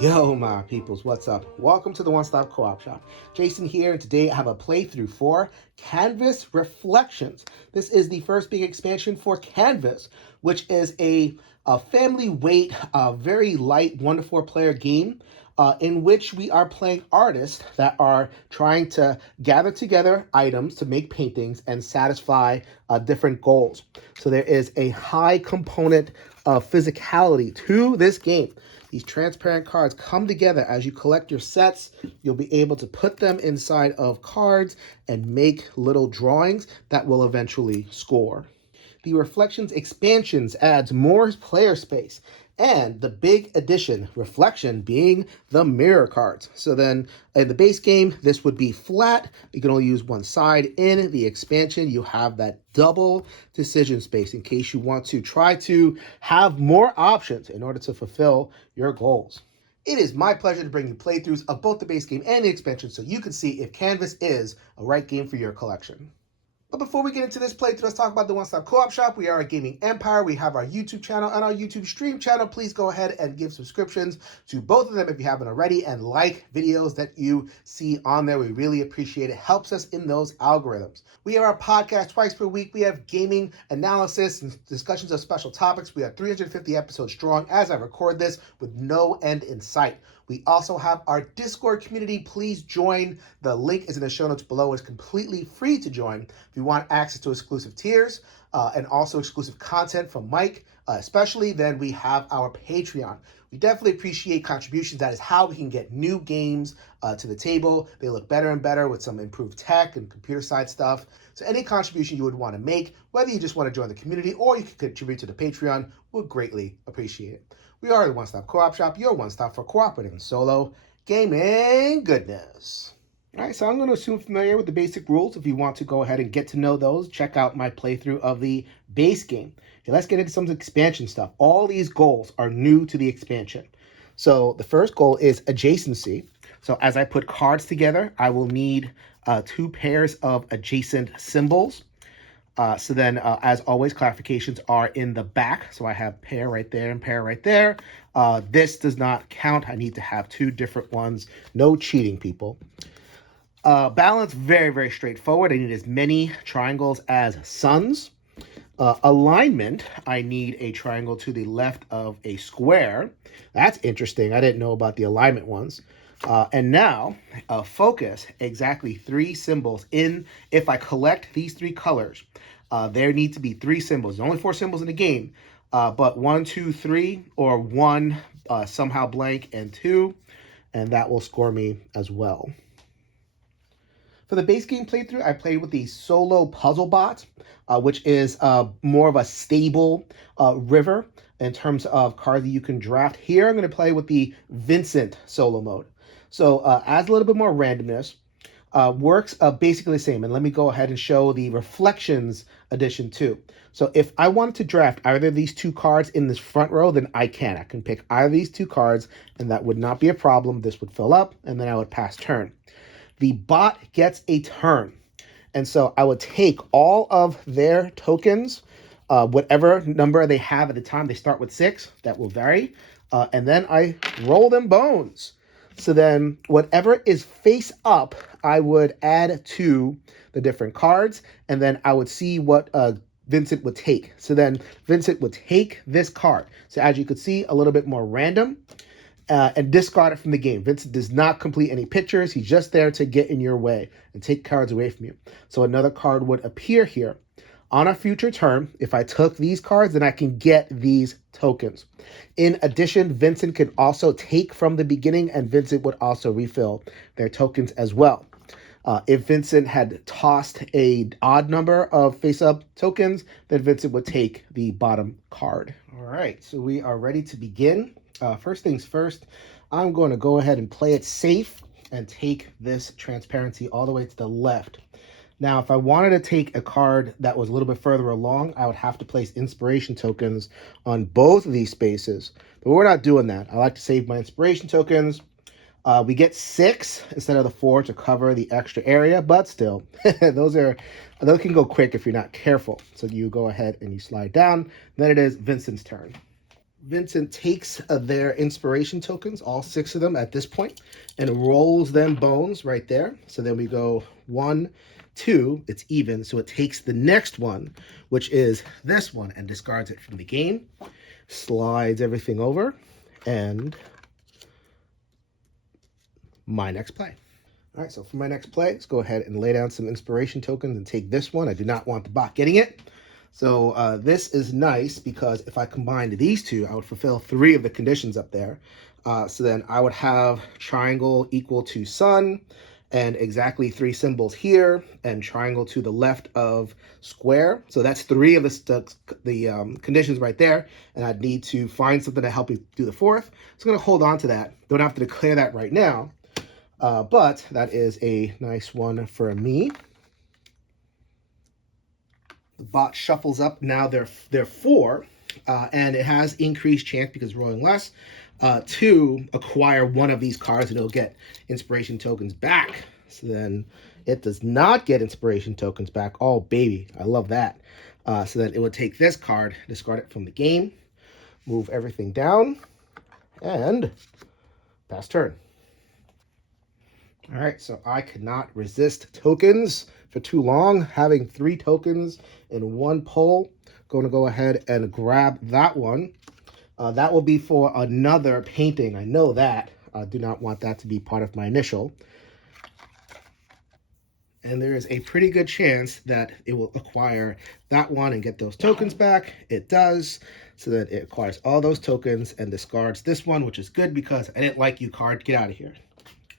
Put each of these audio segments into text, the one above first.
Yo, my peoples, what's up? Welcome to the One Stop Co-op Shop. Jason here, and today I have a playthrough for Canvas Reflections. This is the first big expansion for Canvas, which is a family weight, very light, 1 to 4 player game in which we are playing artists that are trying to gather together items to make paintings and satisfy different goals. So there is a high component of physicality to this game. These transparent cards come together as you collect your sets. You'll be able to put them inside of cards and make little drawings that will eventually score. The Reflections expansions adds more player space, and the big addition, Reflection, being the mirror cards. So then in the base game, this would be flat. You can only use one side. In the expansion, you have that double decision space in case you want to try to have more options in order to fulfill your goals. It is my pleasure to bring you playthroughs of both the base game and the expansion so you can see if Canvas is a right game for your collection. But before we get into this playthrough, let's talk about the One Stop Co-op Shop. We are a gaming empire. We have our YouTube channel and our YouTube stream channel. Please go ahead and give subscriptions to both of them if you haven't already, and like videos that you see on there. We really appreciate it. Helps us in those algorithms. We have our podcast twice per week. We have gaming analysis and discussions of special topics. We are 350 episodes strong as I record this with no end in sight. We also have our Discord community. Please join. The link is in the show notes below. It's completely free to join. If you want access to exclusive tiers and also exclusive content from Mike, especially, then we have our Patreon. We definitely appreciate contributions. That is how we can get new games to the table. They look better and better with some improved tech and computer side stuff. So any contribution you would want to make, whether you just want to join the community or you can contribute to the Patreon, we'll greatly appreciate it. We are the One Stop Co-op Shop, your one stop for cooperative and solo gaming goodness. All right, so I'm going to assume familiar with the basic rules. If you want to go ahead and get to know those, check out my playthrough of the base game. Okay, let's get into some expansion stuff. All these goals are new to the expansion. So the first goal is adjacency. So as I put cards together, I will need 2 pairs of adjacent symbols. So then, as always, clarifications are in the back. So I have pair right there and pair right there. This does not count. I need to have 2 different ones. No cheating, people. Balance, very, very straightforward. I need as many triangles as suns. Alignment, I need a triangle to the left of a square. That's interesting. I didn't know about the alignment ones. And now, focus, exactly 3 symbols in. If I collect these 3 colors, there need to be 3 symbols. There's only 4 symbols in the game, but 1, 2, 3, or 1 somehow blank and 2, and that will score me as well. For the base game playthrough, I played with the Solo Puzzle Bot, which is more of a stable river in terms of cards that you can draft. Here, I'm going to play with the Vincent solo mode. So adds a little bit more randomness. Works basically the same. And let me go ahead and show the Reflections edition too. So if I wanted to draft either of these 2 cards in this front row, then I can. I can pick either of these 2 cards, and that would not be a problem. This would fill up, and then I would pass turn. The bot gets a turn. And so I would take all of their tokens, whatever number they have at the time. They start with 6. That will vary. And then I roll them bones. So then whatever is face up, I would add to the different cards. And then I would see what Vincent would take. So then Vincent would take this card. So as you could see, a little bit more random. And discard it from the game. Vincent does not complete any pictures. He's just there to get in your way and take cards away from you. So another card would appear here. On a future turn, if I took these cards, then I can get these tokens. In addition, Vincent can also take from the beginning, and Vincent would also refill their tokens as well. If Vincent had tossed an odd number of face-up tokens, then Vincent would take the bottom card. All right, so we are ready to begin. First things first, I'm going to go ahead and play it safe and take this transparency all the way to the left. Now, if I wanted to take a card that was a little bit further along, I would have to place inspiration tokens on both of these spaces. But we're not doing that. I like to save my inspiration tokens. We get 6 instead of the 4 to cover the extra area, but still, those can go quick if you're not careful. So you go ahead and you slide down. Then it is Vincent's turn. Vincent takes their inspiration tokens, all 6 of them at this point, and rolls them bones right there. So then we go 1, 2, it's even. So it takes the next one, which is this one, and discards it from the game, slides everything over, and my next play. All right, so for my next play, let's go ahead and lay down some inspiration tokens and take this one. I do not want the bot getting it. So this is nice because if I combined these two, I would fulfill 3 of the conditions up there. So then I would have triangle equal to sun, and exactly 3 symbols here, and triangle to the left of square. So that's 3 of the conditions right there, and I'd need to find something to help me do the 4th. So I'm going to hold on to that. Don't have to declare that right now, but that is a nice one for me. The bot shuffles up. Now they're 4, and it has increased chance because rolling less to acquire one of these cards, and it'll get inspiration tokens back. So then it does not get inspiration tokens back. Oh, baby, I love that. So then it would take this card, discard it from the game, move everything down, and pass turn. All right, so I cannot resist tokens for too long. Having 3 tokens in one pull. Going to go ahead and grab that one. That will be for another painting. I know that. I do not want that to be part of my initial. And there is a pretty good chance that it will acquire that one and get those tokens back. It does. So that it acquires all those tokens and discards this one, which is good because I didn't like you, card. Get out of here.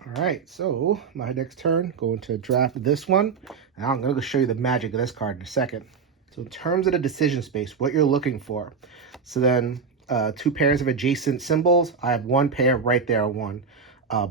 All right, so my next turn, going to draft this one. Now I'm going to show you the magic of this card in a second. So in terms of the decision space, what you're looking for. So then 2 pairs of adjacent symbols. I have 1 pair right there, 1.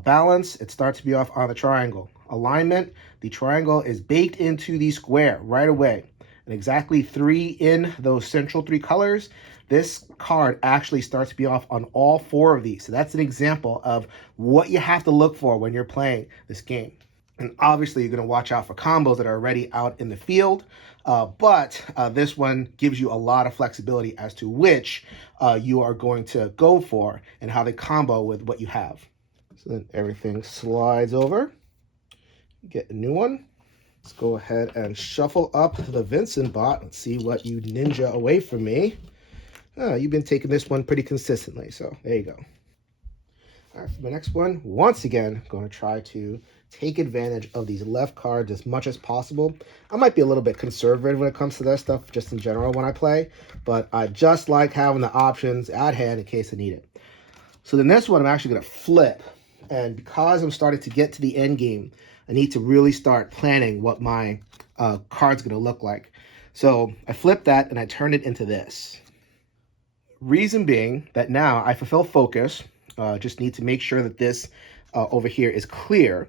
Balance, it starts to be off on the triangle. Alignment, the triangle is baked into the square right away. And exactly 3 in those central 3 colors. This card actually starts to be off on all 4 of these. So that's an example of what you have to look for when you're playing this game. And obviously, you're going to watch out for combos that are already out in the field. But this one gives you a lot of flexibility as to which you are going to go for and how they combo with what you have. So then everything slides over. Get a new one. Let's go ahead and shuffle up the Vincent bot. Let's see what you ninja away from me. You've been taking this one pretty consistently, so there you go. All right, for my next one, once again, going to try to take advantage of these left cards as much as possible. I might be a little bit conservative when it comes to that stuff, just in general when I play, but I just like having the options at hand in case I need it. So the next one, I'm actually going to flip, and because I'm starting to get to the end game, I need to really start planning what my card's going to look like. So I flipped that, and I turned it into this. Reason being that now I fulfill focus. Just need to make sure that this over here is clear.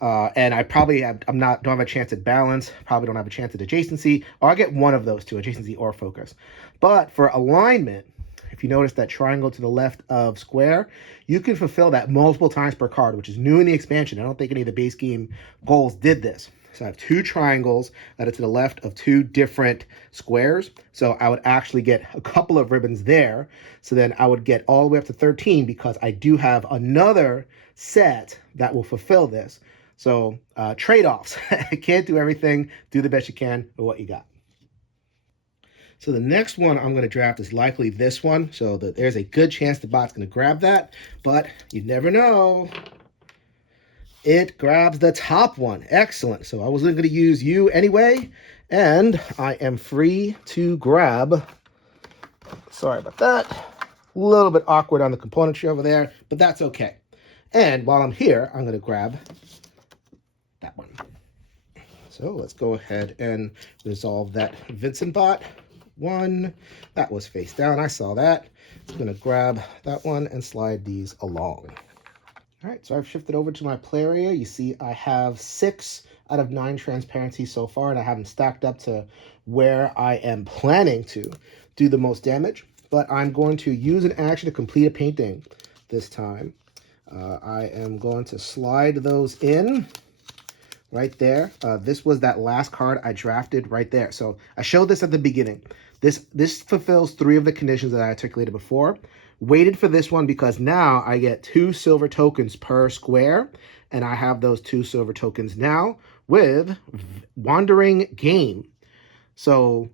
And I probably don't have a chance at balance, probably don't have a chance at adjacency, or I'll get one of those two, adjacency or focus. But for alignment, if you notice that triangle to the left of square, you can fulfill that multiple times per card, which is new in the expansion. I don't think any of the base game goals did this. So I have 2 triangles that are to the left of 2 different squares. So I would actually get a couple of ribbons there. So then I would get all the way up to 13 because I do have another set that will fulfill this. So trade-offs. Can't do everything. Do the best you can with what you got. So the next one I'm going to draft is likely this one. So there's a good chance the bot's going to grab that, but you never know. It grabs the top one. Excellent. So I wasn't going to use you anyway, and I am free to grab. Sorry about that. A little bit awkward on the componentry over there, but that's okay. And while I'm here, I'm going to grab that one. So let's go ahead and resolve that Vincent bot. 1. That was face down. I saw that. I'm going to grab that one and slide these along. All right, so I've shifted over to my play area. You see I have 6 out of 9 transparency so far, and I haven't stacked up to where I am planning to do the most damage. But I'm going to use an action to complete a painting this time. I am going to slide those in right there. This was that last card I drafted right there. So I showed this at the beginning. This fulfills 3 of the conditions that I articulated before. Waited for this one because now I get 2 silver tokens per square, and I have those 2 silver tokens now with Wandering Game. So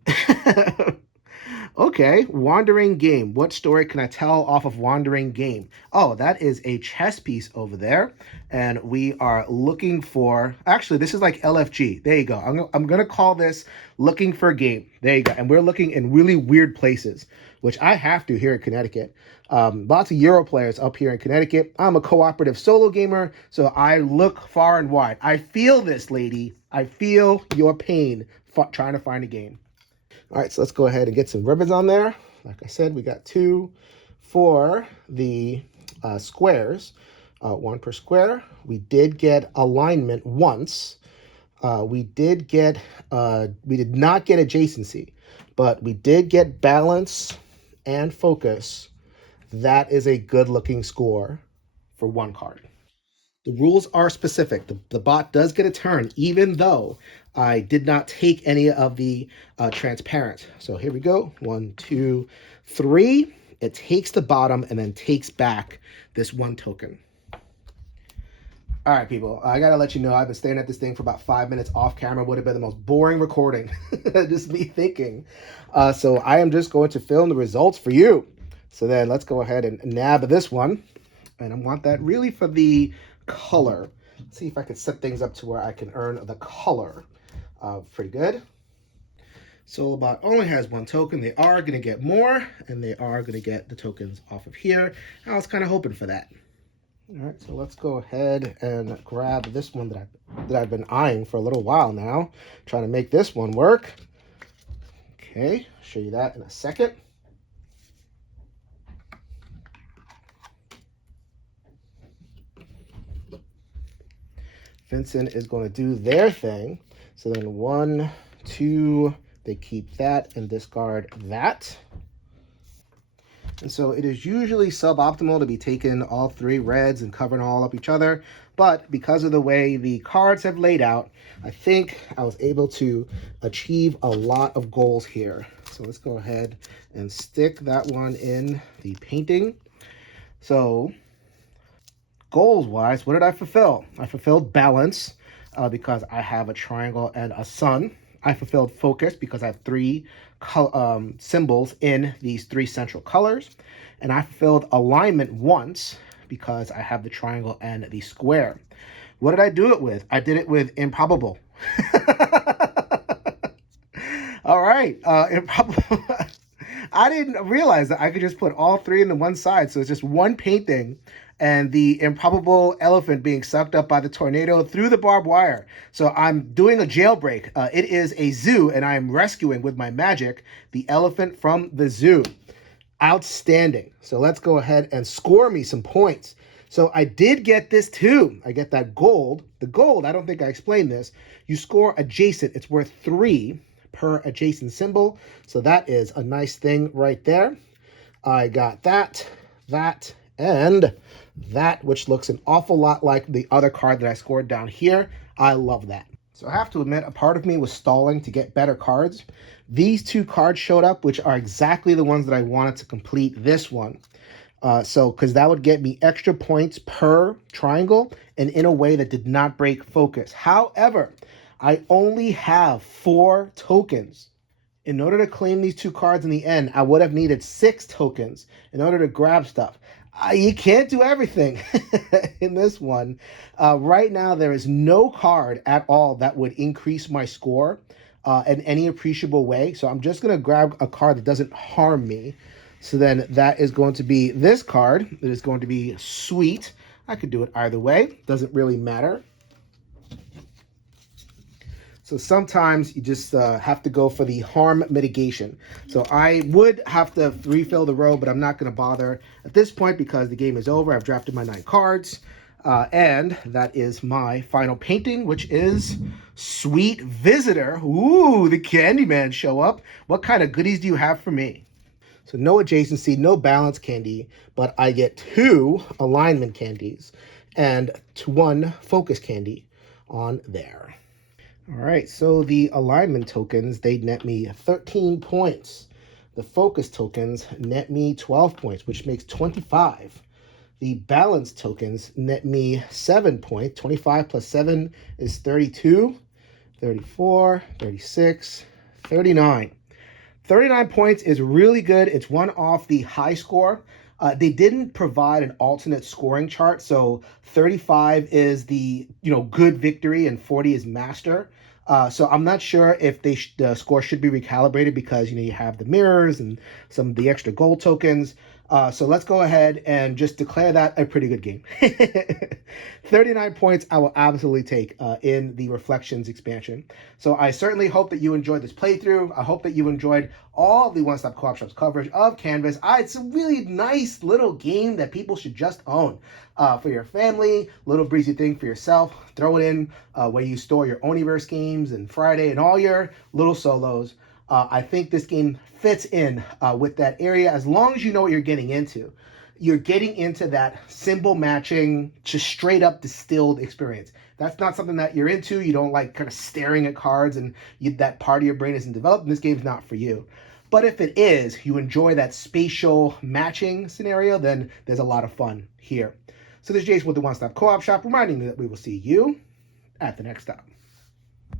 okay, Wandering Game. What story can I tell off of Wandering Game? Oh, that is a chess piece over there. And we are looking for, actually, this is like LFG. There you go. I'm going to call this Looking for Game. There you go. And we're looking in really weird places, which I have to here in Connecticut. Lots of Euro players up here in Connecticut. I'm a cooperative solo gamer, so I look far and wide. I feel this, lady. I feel your pain trying to find a game. All right, so let's go ahead and get some ribbons on there. Like I said, we got 2 for the squares, 1 per square. We did get alignment once. We did not get adjacency, but we did get balance and focus. That is a good looking score for 1 card. The rules are specific. The bot does get a turn, even though I did not take any of the transparent. So here we go. 1, 2, 3. It takes the bottom and then takes back this 1 token. All right, people, I got to let you know I've been staring at this thing for about 5 minutes off camera. Would have been the most boring recording. Just me thinking. So I am just going to film the results for you. So then let's go ahead and nab this one. And I want that really for the color. Let's see if I can set things up to where I can earn the color. Pretty good. Solobot only has 1 token. They are going to get more, and they are going to get the tokens off of here. I was kind of hoping for that. All right, so let's go ahead and grab this one that I've been eyeing for a little while now, trying to make this one work. Okay, show you that in a second. Vincent is going to do their thing. So then 1, 2, they keep that and discard that. And so it is usually suboptimal to be taking all 3 reds and covering all up each other. But because of the way the cards have laid out, I think I was able to achieve a lot of goals here. So let's go ahead and stick that one in the painting. So goals-wise, what did I fulfill? I fulfilled balance because I have a triangle and a sun. I fulfilled focus because I have 3 symbols in these 3 central colors. And I fulfilled alignment once because I have the triangle and the square. What did I do it with? I did it with improbable. All right, improbable. I didn't realize that I could just put all 3 into one side. So it's just 1 painting and the improbable elephant being sucked up by the tornado through the barbed wire. So I'm doing a jailbreak. It is a zoo, and I am rescuing with my magic the elephant from the zoo. Outstanding. So let's go ahead and score me some points. So I did get this too. I get that gold. The gold, I don't think I explained this. You score adjacent. It's worth 3 per adjacent symbol. So that is a nice thing right there. I got that, and that, which looks an awful lot like the other card that I scored down here. I love that. So I have to admit, a part of me was stalling to get better cards. These 2 cards showed up, which are exactly the ones that I wanted to complete this one. Because that would get me extra points per triangle and in a way that did not break focus. However, I only have 4 tokens. In order to claim these 2 cards in the end, I would have needed 6 tokens in order to grab stuff. You can't do everything in this one. Right now, there is no card at all that would increase my score in any appreciable way. So I'm just going to grab a card that doesn't harm me. So then that is going to be this card. It is going to be Sweet. I could do it either way. Doesn't really matter. So sometimes you just have to go for the harm mitigation. So I would have to refill the row, but I'm not going to bother at this point because the game is over. I've drafted my 9 cards. And that is my final painting, which is Sweet Visitor. Ooh, the Candyman show up. What kind of goodies do you have for me? So no adjacency, no balance candy, but I get 2 alignment candies and 1 focus candy. on there. All right, so the alignment tokens, they net me 13 points. The focus tokens net me 12 points, which makes 25. The balance tokens net me 7 points. 25 plus 7 is 32, 34, 36, 39. 39 points is really good. It's one off the high score. They didn't provide an alternate scoring chart, so 35 is the good victory and 40 is master. So I'm not sure if the score should be recalibrated because you have the mirrors and some of the extra gold tokens. So let's go ahead and just declare that a pretty good game. 39 points I will absolutely take in the Reflections expansion. So I certainly hope that you enjoyed this playthrough. I hope that you enjoyed all the One Stop Co-op Shop's coverage of Canvas. It's a really nice little game that people should just own for your family, little breezy thing for yourself. Throw it in where you store your Oniverse games and Friday and all your little solos. I think this game fits in with that area as long as you know what you're getting into. You're getting into that symbol matching, just straight up distilled experience. That's not something that you're into. You don't like kind of staring at cards and that part of your brain isn't developed. This game's not for you. But if it is, you enjoy that spatial matching scenario, then there's a lot of fun here. So this is Jason with the One Stop Co-op Shop, reminding you that we will see you at the next stop.